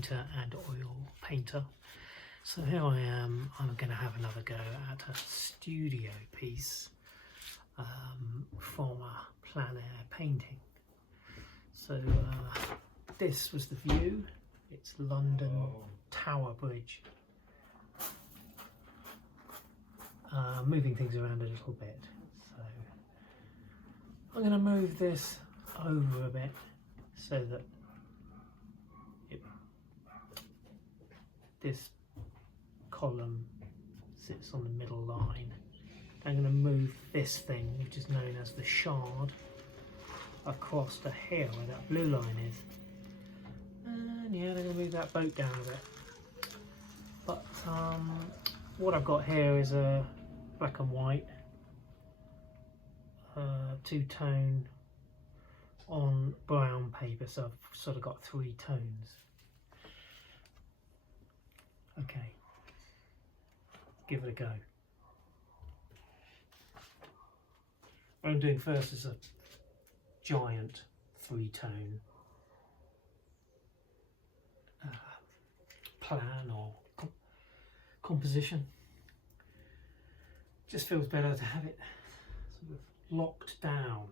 painter and oil painter. So here I am, I'm going to have another go at a studio piece from a plein air painting. So this was the view. It's London Tower Bridge. Moving things around a little bit. So I'm going to move this over a bit so that this column sits on the middle line. I'm going to move this thing, which is known as the shard, across to here where that blue line is. And yeah, I'm going to move that boat down a bit. But what I've got here is a black and white two-tone on brown paper, so I've sort of got 3 tones. Okay, give it a go. What I'm doing first is a giant 3-tone plan or composition. Just feels better to have it sort of locked down.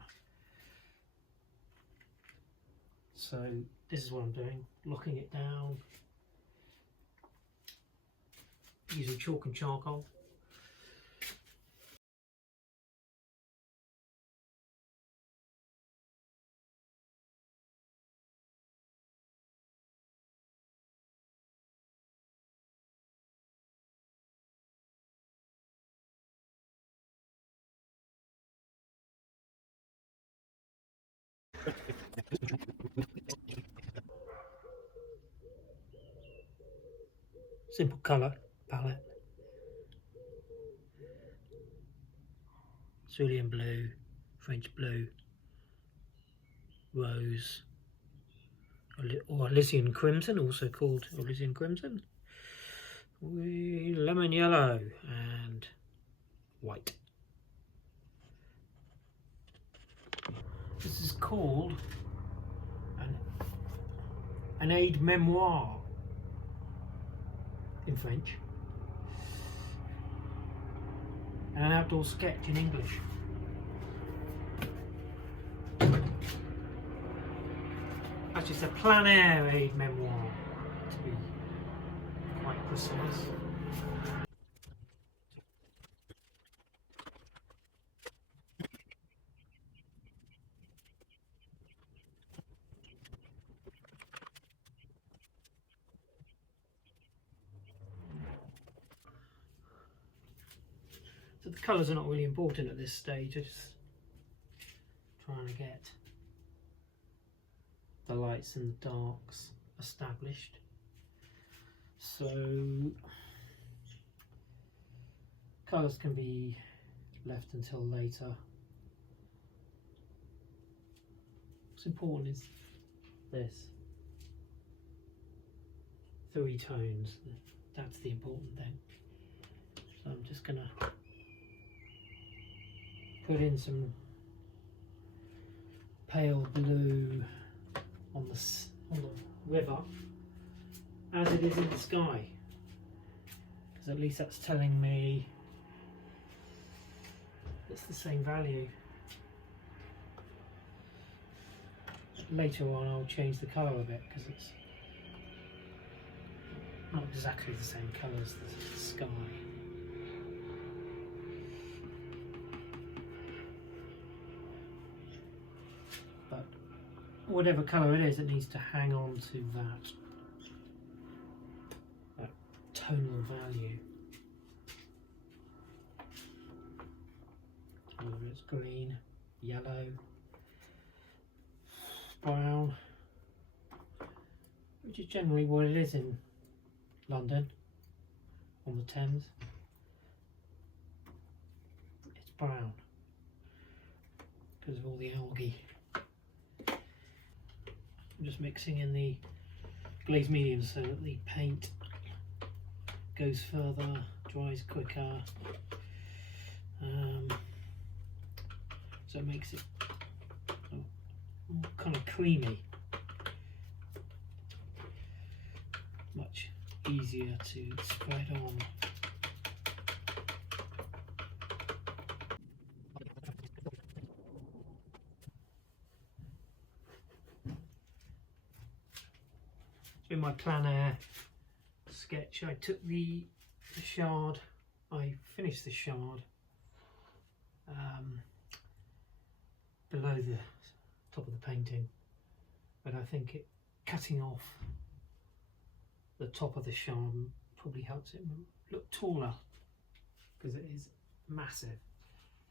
So this is what I'm doing, locking it down using chalk and charcoal. Simple colour palette. Cerulean blue, French blue, rose, or Elysian crimson, also called Elysian crimson, lemon yellow and white. This is called an memoir in French, and an outdoor sketch in English. Actually, it's a plein air aid memoir, to be quite precise. So the colours are not really important at this stage. I'm just trying to get the lights and the darks established. So colours can be left until later. What's important is this. 3 tones. That's the important thing. So I'm just gonna put in some pale blue on the river as it is in the sky, because at least that's telling me it's the same value. Later on I'll change the colour a bit because it's not exactly the same colour as the sky. But whatever colour it is, it needs to hang on to that tonal value. Whether it's green, yellow, brown, which is generally what it is in London on the Thames. It's brown because of all the algae. I'm just mixing in the glazed medium so that the paint goes further, dries quicker, so it makes it kind of creamy. easier to spread on. In my plein air sketch, I took the shard, I finished the shard below the top of the painting, but I think cutting off the top of the shard probably helps it look taller, because it is massive.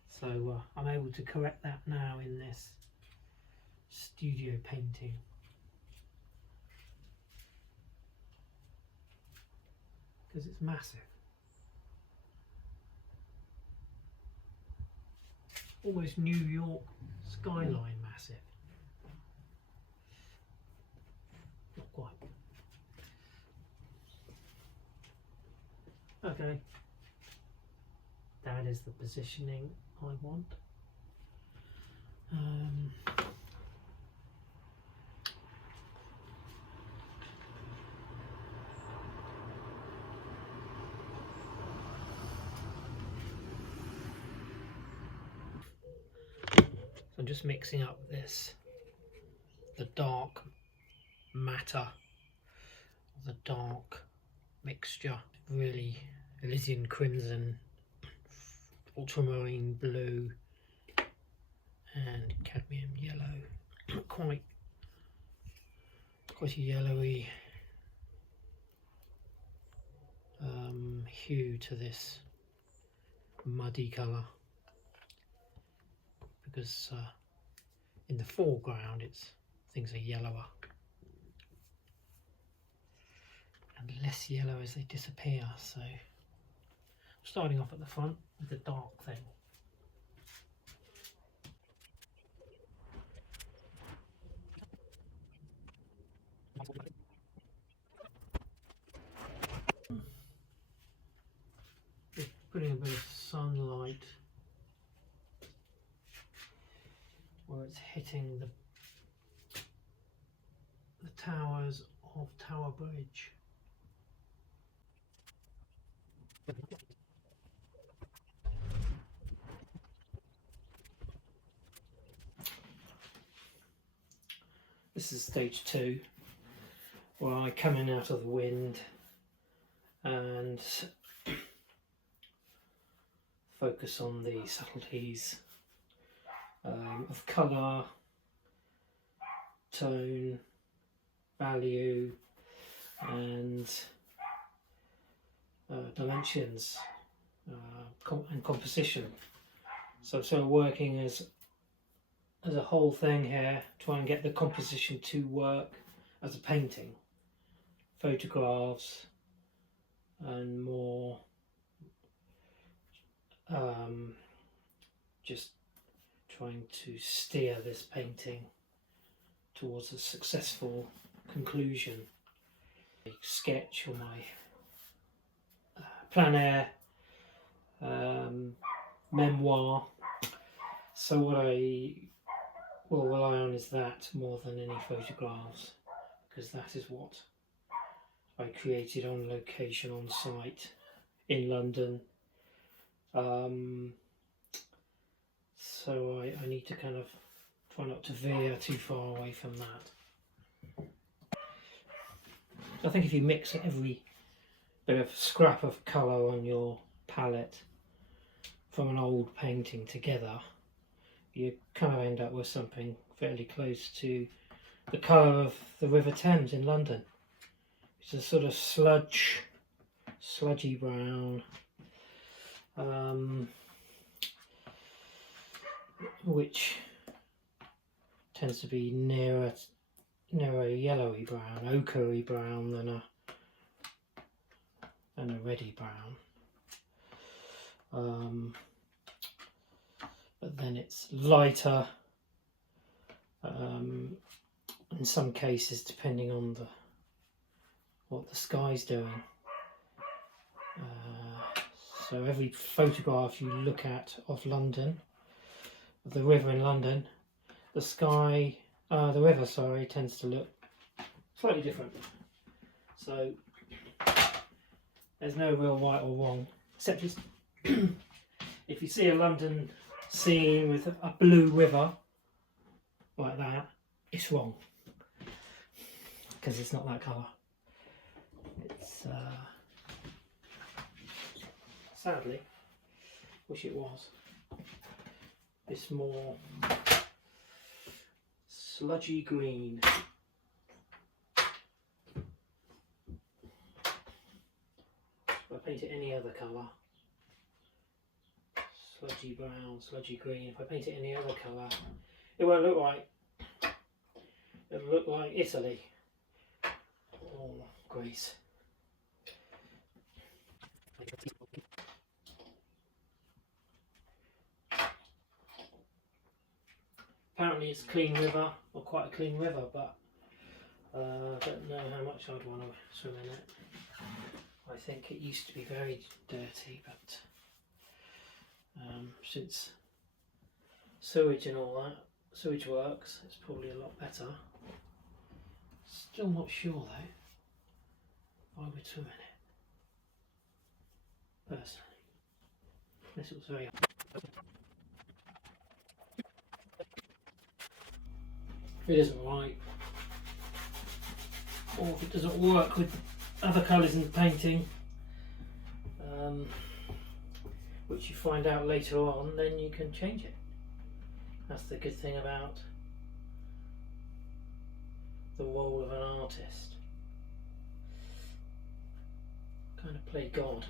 So I'm able to correct that now in this studio painting. Because it's massive. Almost New York skyline massive. Not quite. Okay. That is the positioning I want. I'm just mixing up the dark matter, the dark mixture, really Elysian crimson, ultramarine blue and cadmium yellow. quite a yellowy hue to this muddy colour, because in the foreground things are yellower and less yellow as they disappear. So I'm starting off at the front with the dark thing. Just putting a bit of sunlight where it's hitting the towers of Tower Bridge. This is stage 2, where I come in out of the wind and focus on the subtleties of colour, tone, value and dimensions and composition. So I'm sort of working as a whole thing here, try and get the composition to work as a painting, photographs and more just trying to steer this painting towards a successful conclusion. A sketch or my plein air memoir. So what I will rely on is that more than any photographs, because that is what I created on location, on site in London. So I need to kind of try not to veer too far away from that. I think if you mix every bit of scrap of colour on your palette from an old painting together, you kind of end up with something fairly close to the colour of the River Thames in London. It's a sort of sludgy brown, which tends to be nearer a yellowy brown, ochre-y brown than a reddy brown. But then it's lighter in some cases, depending on what the sky's doing. So every photograph you look at of London, of the river in London, the river, sorry, tends to look slightly different. So There's no real right or wrong, except it's if you see a London scene with a blue river like that, it's wrong because it's not that colour. It's sadly, wish it was. This more sludgy green. If I paint it any other colour, sludgy brown, sludgy green, if I paint it any other colour, it won't look right. It'll look like Italy or Greece. Apparently it's a clean river, or quite a clean river, but I don't know how much I'd want to swim in it. I think it used to be very dirty, but since sewage and all that, sewage works, it's probably a lot better. Still not sure though if I would swim in it, personally, unless it was very hot. If it isn't right, or if it doesn't work with other colours in the painting, which you find out later on, then you can change it. That's the good thing about the role of an artist. Kind of play God.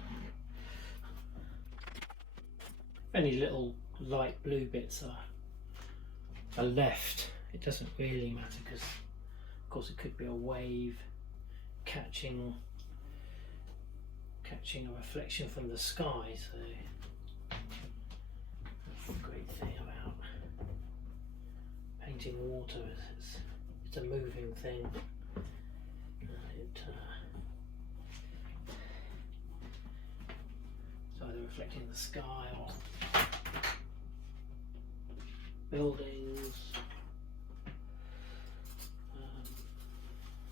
Any little light blue bits are left, it doesn't really matter, because of course it could be a wave catching a reflection from the sky, so that's the great thing about painting water, is it's a moving thing. It's either reflecting the sky or buildings.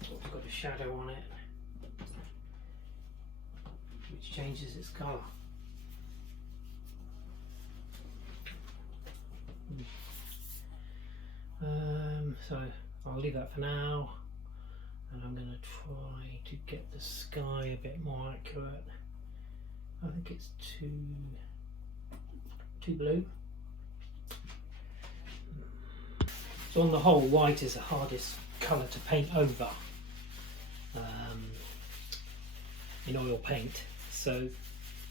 It's got a shadow on it, which changes its colour. So I'll leave that for now, and I'm going to try to get the sky a bit more accurate. I think it's too blue. So on the whole, white is the hardest colour to paint over in oil paint, so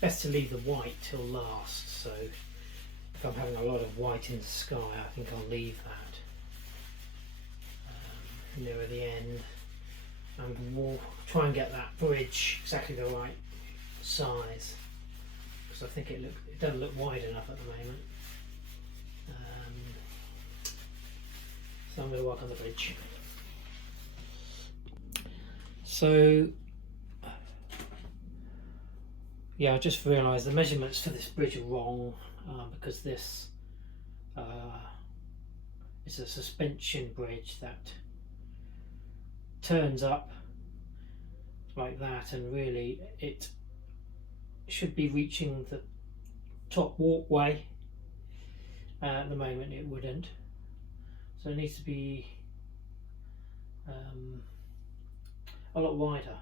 best to leave the white till last. So if I'm having a lot of white in the sky, I think I'll leave that nearer the end, and we'll try and get that bridge exactly the right size, because I think it doesn't look wide enough at the moment. So I'm going to work on the bridge. So yeah, I just realised the measurements for this bridge are wrong, because this is a suspension bridge that turns up like that, and really it should be reaching the top walkway. At the moment it wouldn't, so it needs to be a lot wider,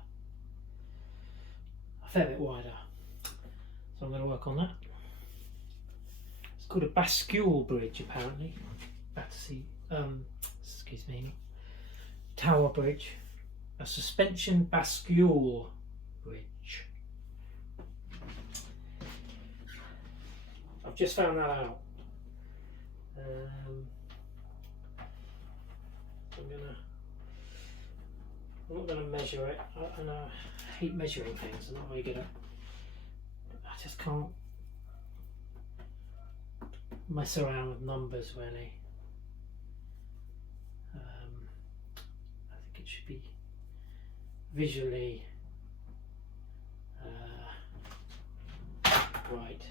a fair bit wider. So I'm going to work on that. It's called a bascule bridge, apparently. Excuse me, Tower Bridge, a suspension bascule bridge. I've just found that out. I'm not going to measure it. I hate measuring things. I'm not very good at. I just can't mess around with numbers really. I think it should be visually right.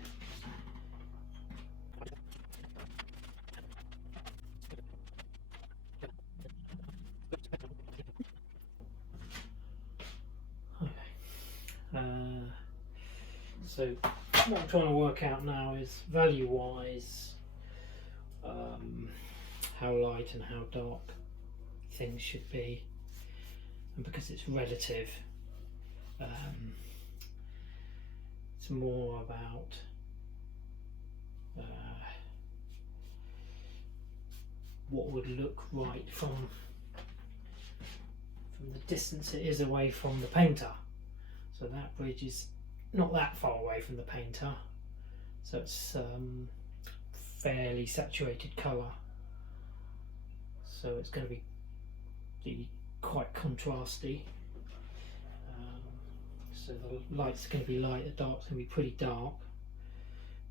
Okay. So what I'm trying to work out now is value wise how light and how dark things should be, and because it's relative, it's more about what would look right from the distance it is away from the painter. So that bridge is not that far away from the painter, so it's fairly saturated colour, so it's going to be quite contrasty. So the light's going to be light, the dark's going to be pretty dark.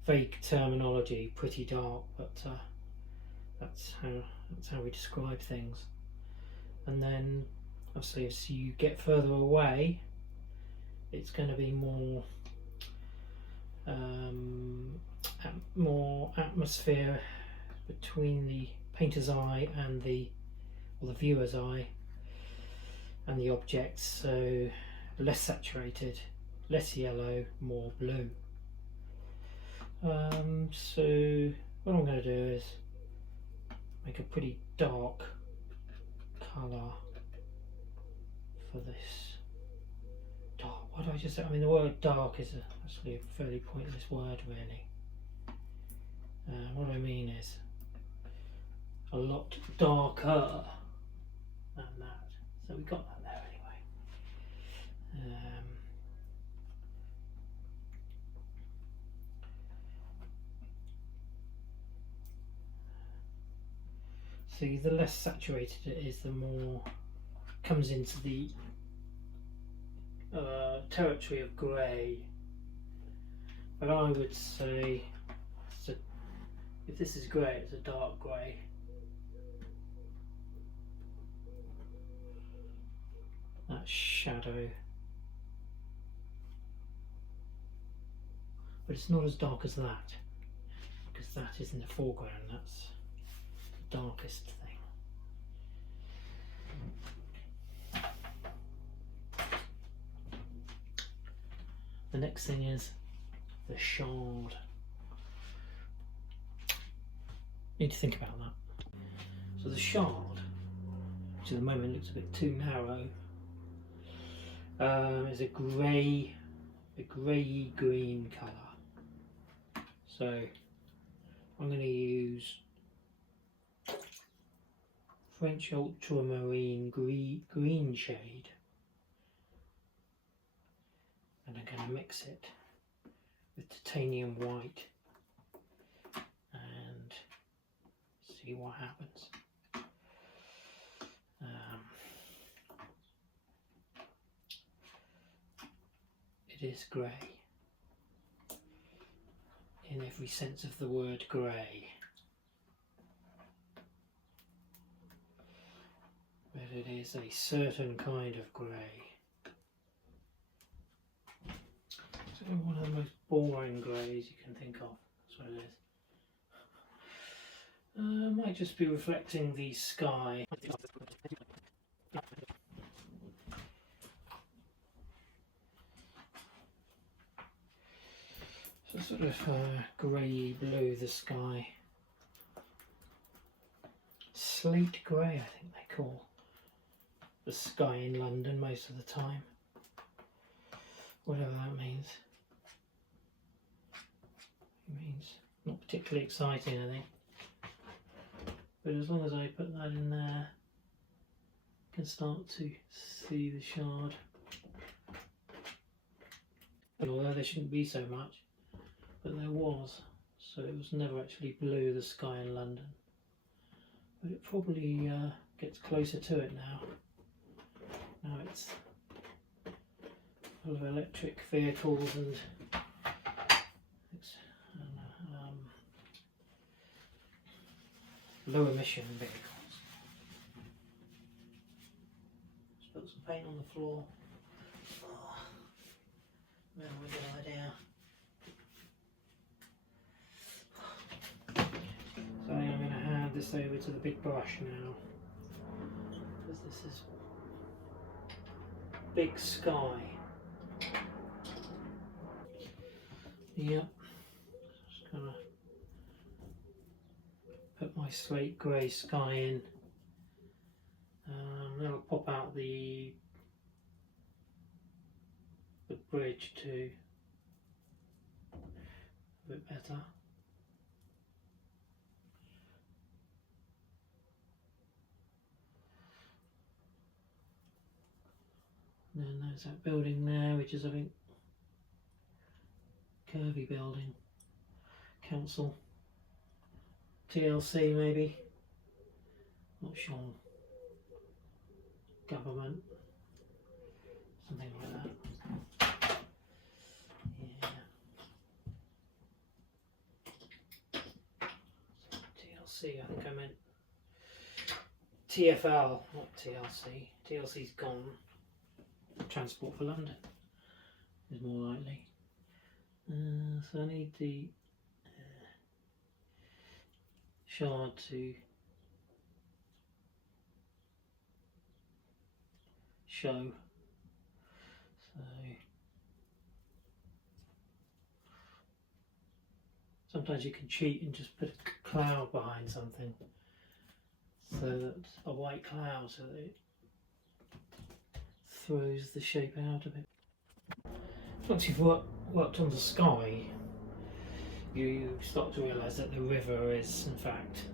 Vague terminology, pretty dark, but that's how we describe things. And then obviously as you get further away, it's going to be more atmosphere between the painter's eye and the viewer's eye and the objects, so less saturated, less yellow, more blue. So what I'm going to do is make a pretty dark colour for this. Dark, what do I just say? I mean, the word dark is actually a fairly pointless word, really. What I mean is a lot darker than that. So we got that there anyway. See, the less saturated it is, the more comes into the territory of grey. But I would say, if this is grey, it's a dark grey. That shadow. But it's not as dark as that, because that is in the foreground, that's the darkest thing. The next thing is the shard. Need to think about that. So the shard, which at the moment looks a bit too narrow, is a grey green colour. So I'm going to use French ultramarine green shade, and I'm going to mix it with titanium white and see what happens. It is grey in every sense of the word grey, but it is a certain kind of grey. It's one of the most boring greys you can think of. That's what it is. Might just be reflecting the sky. So sort of grey blue, the sky. Slate grey, I think they call the sky in London most of the time. Whatever that means. It means not particularly exciting, I think. But as long as I put that in there, I can start to see the shard. And although there shouldn't be so much, but there was, so it was never actually blue, the sky in London. But it probably gets closer to it now. Now it's full of electric vehicles and low emission vehicles. Spilt some paint on the floor. Oh, never a good idea. So I'm going to hand this over to the big brush now, because this is big sky. Yep, just gonna put my slate grey sky in. That'll pop out the bridge too a bit better. And then there's that building there, which is, I think, Kirby building, council, TLC maybe, not sure, government, something like that. Yeah. TLC, I think I meant TFL, not TLC. TLC's gone. Transport for London is more likely. So I need the shard to show. So sometimes you can cheat and just put a cloud behind something, so that a white cloud, so that it throws the shape out of it. Once you've worked on the sky, you start to realise that the river is in fact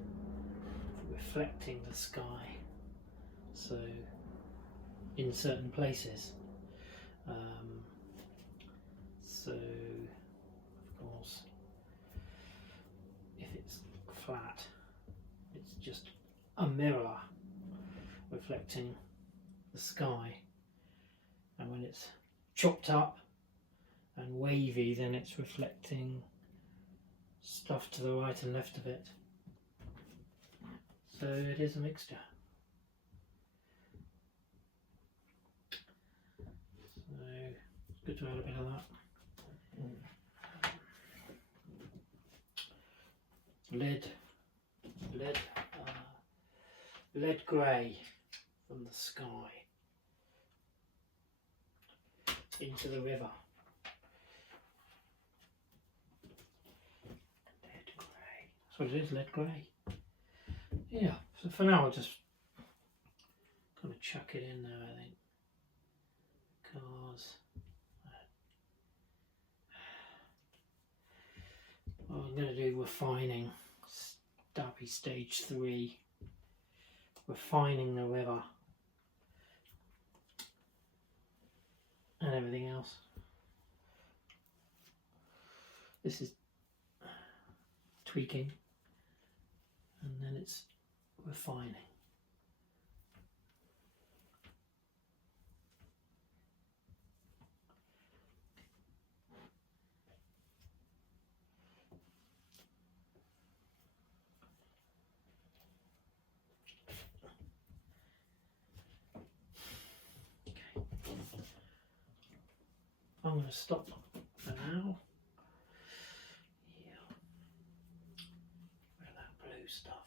reflecting the sky, so in certain places. So of course if it's flat, it's just a mirror reflecting the sky, and when it's chopped up and wavy, then it's reflecting stuff to the right and left of it. So it is a mixture. So it's good to add a bit of that. Lead grey from the sky into the river. Lead grey. That's what it is, lead grey. Yeah, so for now I'll just kind of chuck it in there, I think. Because well, I'm going to do refining. That'll be stage 3. Refining the river and everything else. This is tweaking, and then it's refining. I'm going to stop for now. Yeah. Where that blue stuff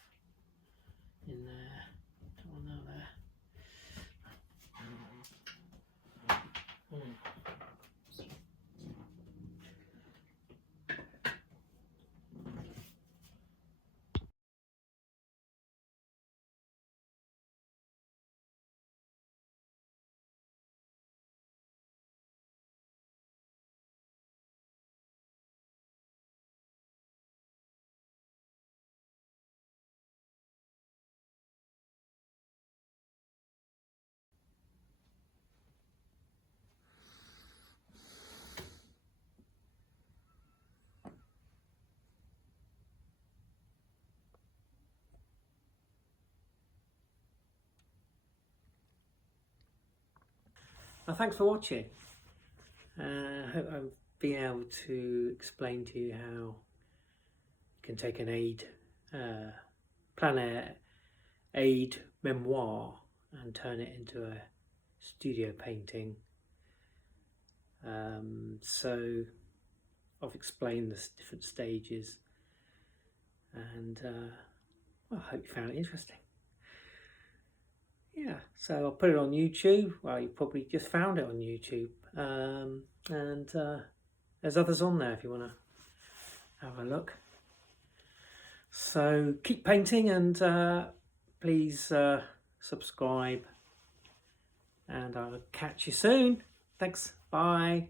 in there. Don't want that there. Well, thanks for watching. I hope I've been able to explain to you how you can take an plein aid memoir and turn it into a studio painting. So I've explained the different stages, and well, I hope you found it interesting. Yeah, so I'll put it on YouTube. Well, you probably just found it on YouTube, and there's others on there if you want to have a look. So keep painting, and please subscribe, and I'll catch you soon. Thanks, bye.